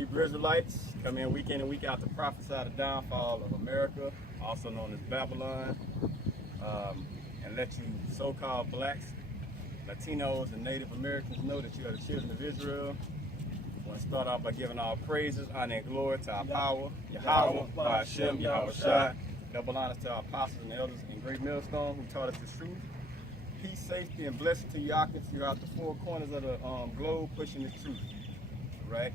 Hebrew Israelites come in week and week out to prophesy the downfall of America, also known as Babylon, and let you so-called blacks, Latinos, and Native Americans know that you are the children of Israel. I want to start off by giving all praises, honor, and glory to our power, Yahweh, Hashem, Yahweh Shai. Double honors to our apostles and elders in Great Millstone who taught us the truth. Peace, safety, and blessing to Yakins throughout the four corners of the globe, pushing the truth. Right?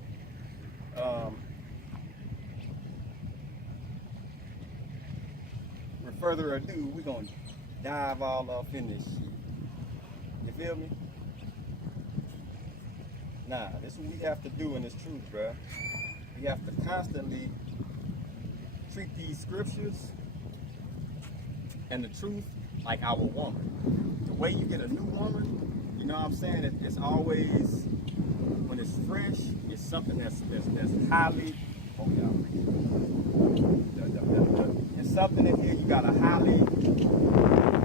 With further ado, we're going to dive all off in this shit. You feel me? Nah, this is what we have to do in this truth, bruh. We have to constantly treat these scriptures and the truth like our woman. The way you get a new woman, you know what I'm saying? It's always, when it's fresh, it's something that's highly, oh yeah, it's something in here you gotta highly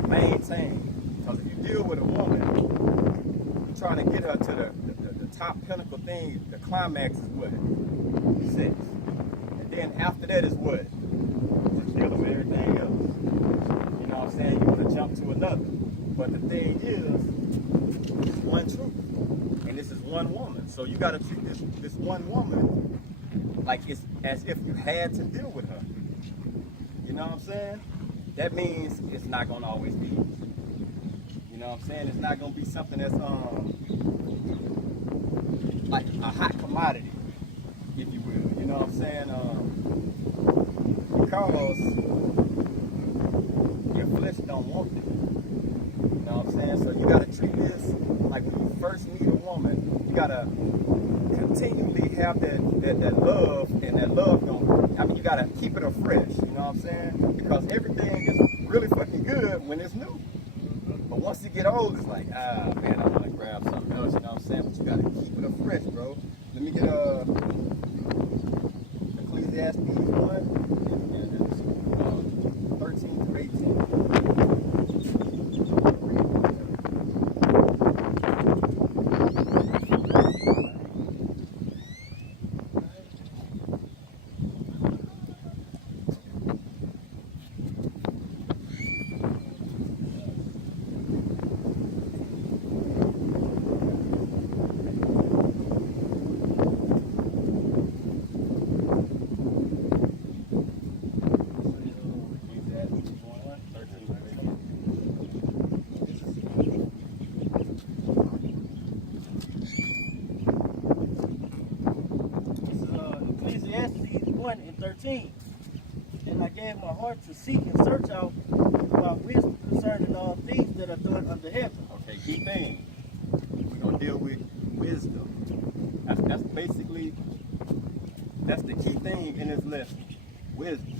maintain. Because if you deal with a woman, you're trying to get her to the top pinnacle thing, the climax is what? Sex. And then after that is what? Just deal with everything else. You know what I'm saying? You want to jump to another. But the thing is, it's one truth. And this is one woman. So you got to treat this one woman like it's as if you had to deal with her. You know what I'm saying? That means it's not going to always be easy. You know what I'm saying? It's not going to be something that's like a hot commodity, if you will. You know what I'm saying? Because your flesh don't want it. You know what I'm saying? So you got to treat this like when you first meet a woman, you got to continually have that love, and that love you got to keep it afresh. You know what I'm saying? Because everything is really fucking good when it's new. But once you get old, it's like, man, I want to grab something else, you know what I'm saying? But you got to keep it afresh, bro. Let me get Ecclesiastes 1, and 13 through 18. And 13. And I gave my heart to seek and search out about wisdom concerning all things that are done under heaven. Okay, key thing. We're going to deal with wisdom. That's basically, that's the key thing in this lesson. Wisdom.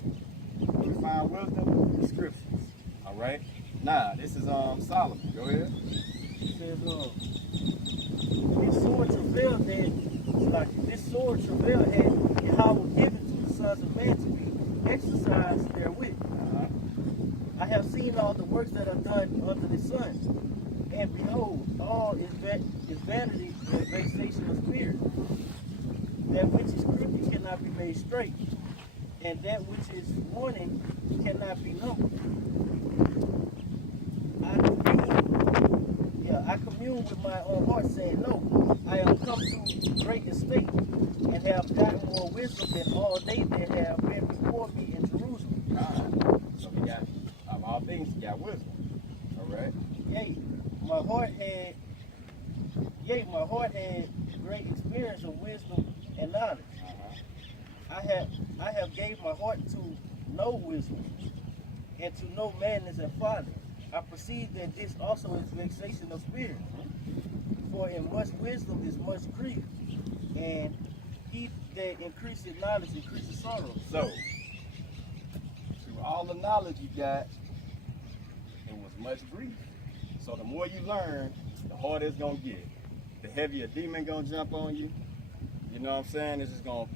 Where we find wisdom in the scriptures. All right? Nah, this is Solomon. Go ahead. It says, this sword travail this sword travail had Yahweh given to the sons of man to be exercised therewith. I have seen all the works that are done under the sun, and behold, all is vanity and vexation of spirit. That which is crooked cannot be made straight, and that which is warning cannot be numbered. I commune with my own heart, saying, no, I am come to great estate, and have gotten more wisdom than all they that have been before me in Jerusalem. So we got, of all things, we got wisdom. All right? Yea, my heart had great experience of wisdom and knowledge. I have gave my heart to know wisdom, and to know madness and folly. I perceive that this also is vexation of spirit. For in much wisdom is much grief, and he that increases knowledge increases sorrow. So, through all the knowledge you got, it was much grief. So the more you learn, the harder it's gonna get. The heavier a demon gonna jump on you. You know what I'm saying? It's gonna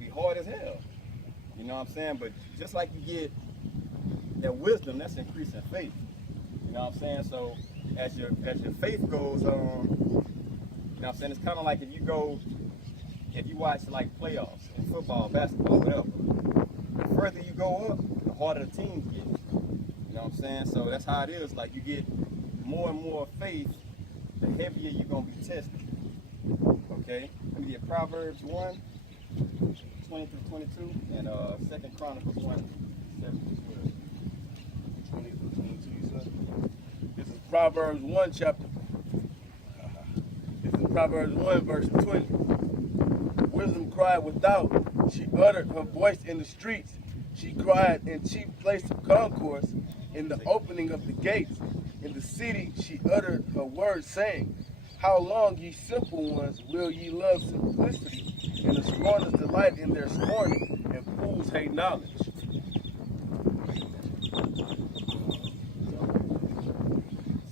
be hard as hell. You know what I'm saying? But just like you get that wisdom, that's increasing faith. You know what I'm saying? So as your faith goes on, you know what I'm saying? It's kind of like if you go if you watch like playoffs in football, basketball, whatever, the further you go up, the harder the teams get. You know what I'm saying? So that's how it is. Like you get more and more faith, the heavier you're gonna be tested. Okay? Let me get Proverbs 1, 20 through 22, and 2 Chronicles 1, 7 through 12. 20 through 22, you said? This is Proverbs 1 chapter. This is Proverbs 1 verse 20. Wisdom cried without. She uttered her voice in the streets. She cried in chief place of concourse, in the opening of the gates. In the city she uttered her words, saying, how long, ye simple ones, will ye love simplicity? And the scorners delight in their scorning, and fools hate knowledge.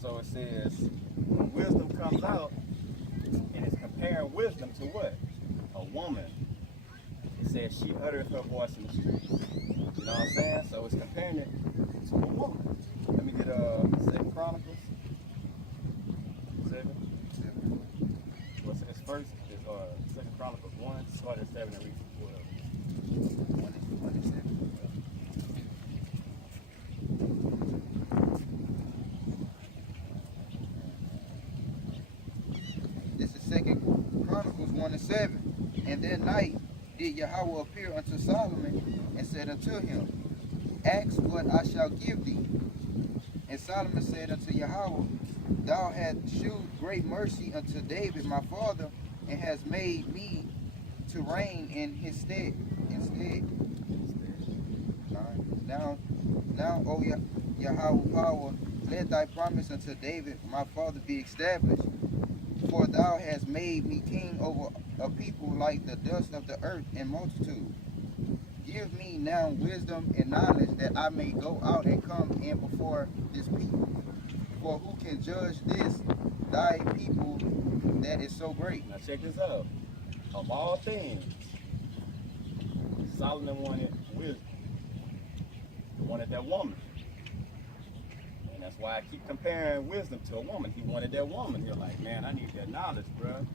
So it says, when wisdom comes out, and it's comparing wisdom to what? A woman. It says she uttered her voice in the streets. You know what I'm saying? So it's comparing it to a woman. Let me get 2 Chronicles 7. What's this first? Is 2 Chronicles 1, start at 7 and read to 12. 1 and 7. This is 2 Chronicles 1 and 7. And that night did Yahweh appear unto Solomon and said unto him, ask what I shall give thee. And Solomon said unto Yahweh, thou hast shewed great mercy unto David my father, and hast made me to reign in his stead. Now, O Yahweh power, let thy promise unto David my father be established. For thou hast made me king over a people like the dust of the earth in multitude. Give me now wisdom and knowledge, that I may go out and come in before this people. For who can judge this thy people that is so great? Now check this out. Of all things, Solomon wanted wisdom. He wanted that woman. And that's why I keep comparing wisdom to a woman. He wanted that woman. You're like, man, I need that knowledge, bro.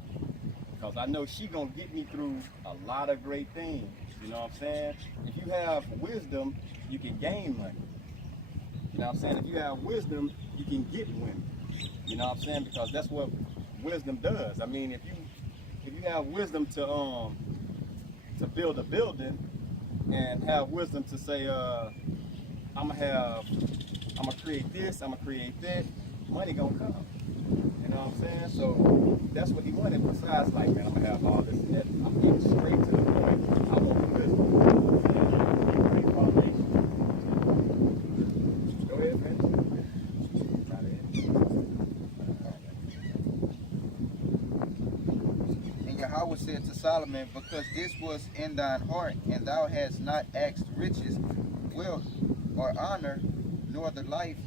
Because I know she gonna get me through a lot of great things. You know what I'm saying? If you have wisdom, you can gain money. You know what I'm saying? If you have wisdom, you can get women. You know what I'm saying? Because that's what wisdom does. I mean, if you have wisdom to build a building, and have wisdom to say, I'm gonna create this, I'm gonna create that, money gonna come. You know what I'm saying? So that's what he wanted. Besides, like, man, I'm gonna have all this and that. I'm getting straight to the point. I want wisdom. Great foundation. Go ahead, man. And Yahweh said to Solomon, because this was in thine heart, and thou hast not asked riches, wealth, or honor, nor the life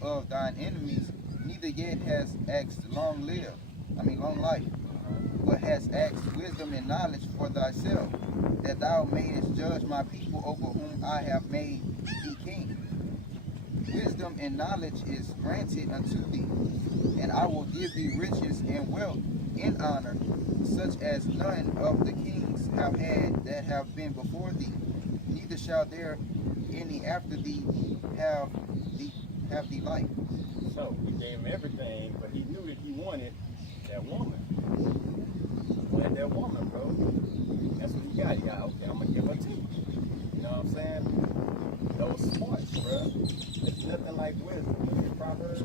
of thine enemies, neither yet hast asked long life, but hast asked wisdom and knowledge for thyself, that thou mayest judge my people over whom I have made thee king. Wisdom and knowledge is granted unto thee, and I will give thee riches and wealth and honor, such as none of the kings have had that have been before thee, neither shall there any after thee have thee like. So he gave him everything, but he knew that he wanted that woman. He wanted that woman, bro. That's what he got. He got, okay, I'm gonna give her to you. You know what I'm saying? Those smarts, bro. There's nothing like wisdom. Look at Proverbs.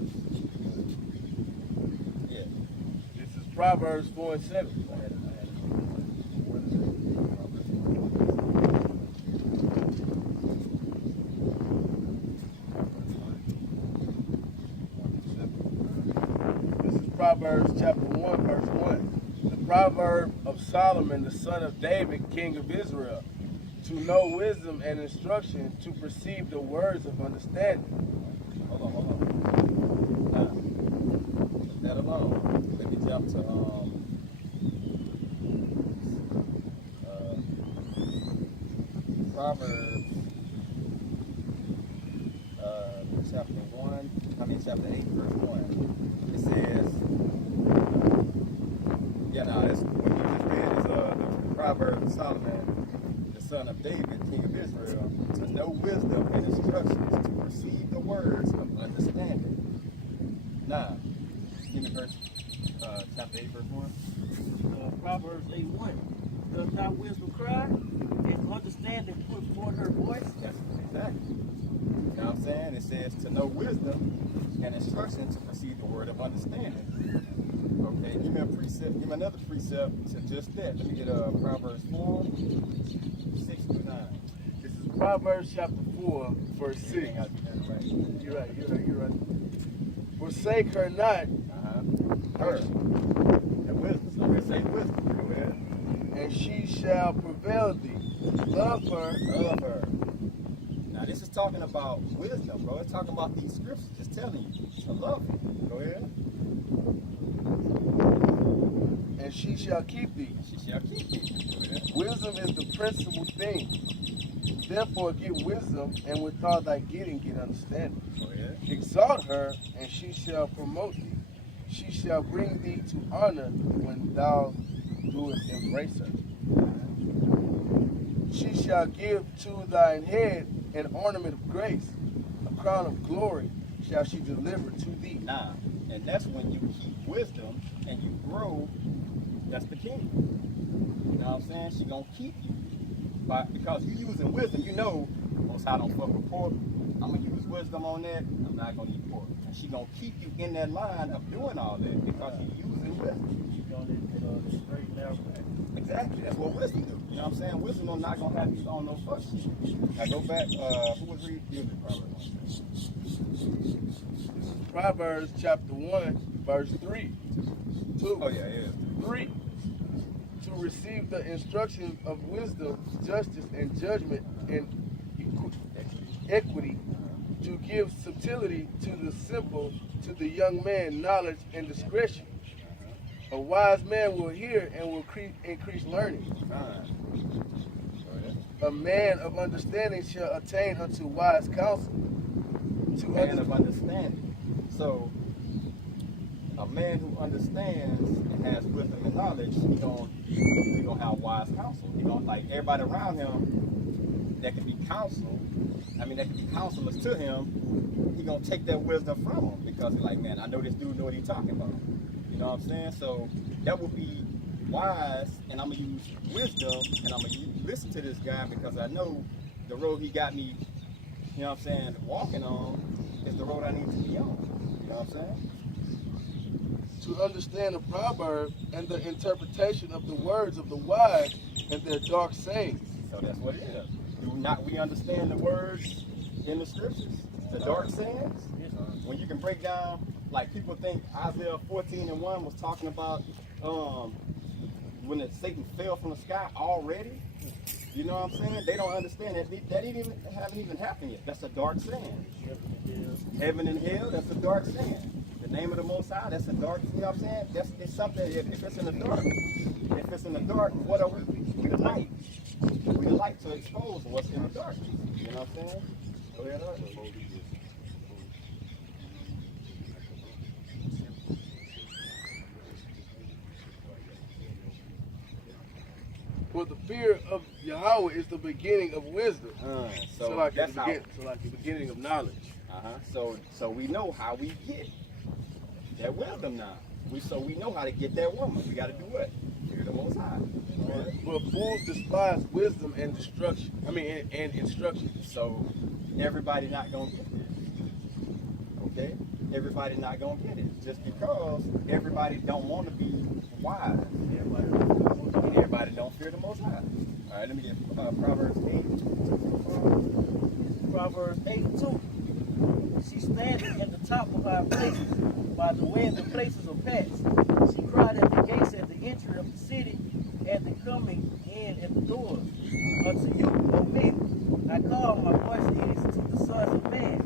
Yeah. This is Proverbs 4 and 7. Go ahead. Proverbs chapter 1, verse 1. The proverb of Solomon, the son of David, king of Israel, to know wisdom and instruction, to perceive the words of understanding. Hold on. Leave that alone. Let me jump to Proverbs chapter 8, verse 1. It says, yeah, no, that's what you just read. Proverbs of Solomon, the son of David, king of Israel, to know wisdom and instructions, to perceive the words of understanding. Now, give me verse, chapter 8, verse 1. Proverbs 8:1. Does not wisdom cry, and understanding put forth her voice? That's exactly. You know what I'm saying? It says to know wisdom and instruction to perceive the word of understanding. Okay, give me a precept, give me another precept to just that. Let me get Proverbs 4, 6 through 9. This is Proverbs chapter 4, verse 6. You're right. Forsake her not, Her. The wisdom. So we say wisdom. Go ahead. and she shall prevail thee. Love her. Love her. Now this is talking about wisdom, bro. It's talking about these scriptures. Just telling you to love her. Go ahead. And she shall keep thee. She shall keep you. Go ahead. Wisdom is the principal thing. Therefore get wisdom, and with all thy getting, get understanding. Go ahead. Exalt her, and she shall promote thee. She shall bring thee to honor when thou doest embrace her. She shall give to thine head an ornament of grace, a crown of glory shall she deliver to thee. Now, and that's when you keep wisdom and you grow. That's the king. You know what I'm saying? She gonna keep you. But because you using wisdom, you know, most I don't fuck with pork. I'm gonna use wisdom on that. I'm not gonna eat pork. And she gonna keep you in that line of doing all that because you using wisdom. She's on the straight narrow path. Exactly. That's what wisdom do. You know what I'm saying? Wisdom is not gonna have you on no fuck shit. Now go back. Who was reading Proverbs? Proverbs chapter 1, verse 3. 2. Oh yeah. 3. To receive the instructions of wisdom, justice, and judgment, and equity, to give subtlety to the simple, to the young man knowledge and discretion. A wise man will hear and will increase learning. A man of understanding shall attain unto wise counsel. Man of understanding. So a man who understands and has wisdom and knowledge, he gonna have wise counsel. He gonna, like, everybody around him that can be counsel. I mean, that can be counselors to him. He gonna take that wisdom from him because he's like, man, I know this dude know what he's talking about. You know what I'm saying? So that would be wise, and I'm gonna use wisdom, and I'm gonna listen to this guy because I know the road he got me. You know what I'm saying? Walking on is the road I need to be on. You know what I'm saying? To understand the proverb and the interpretation of the words of the wise and their dark sayings. So that's what it is. Do not we understand the words in the scriptures? The dark sayings? When you can break down, like people think Isaiah 14:1 was talking about when Satan fell from the sky already. You know what I'm saying? They don't understand that haven't even happened yet. That's a dark saying. Heaven and hell, that's a dark saying. The name of the Most High, that's a dark, you know what I'm saying? It's something, if it's in the dark, what are we? We the light. We the light to expose what's in the dark. You know what I'm saying? Go ahead, For the fear of Yahweh is the beginning of wisdom. So like the beginning of knowledge. So we know how we get that wisdom now. We know how to get that woman. We got to do what? Fear the Most High. But fools despise wisdom and destruction. And instruction. So everybody not gonna get it. Okay? Everybody not gonna get it. Just because everybody don't want to be wise. Everybody don't fear the Most High. All right, let me get Proverbs 8. Proverbs 8:2. She standing in the top of our places, by the way of the places of paths. She cried at the gates at the entry of the city, and the coming in at the doors. Unto you, O men, I call, my voice is to the sons of man.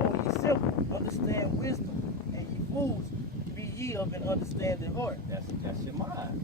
O ye simple, understand wisdom, and ye fools, be ye of an understanding heart. That's your mind.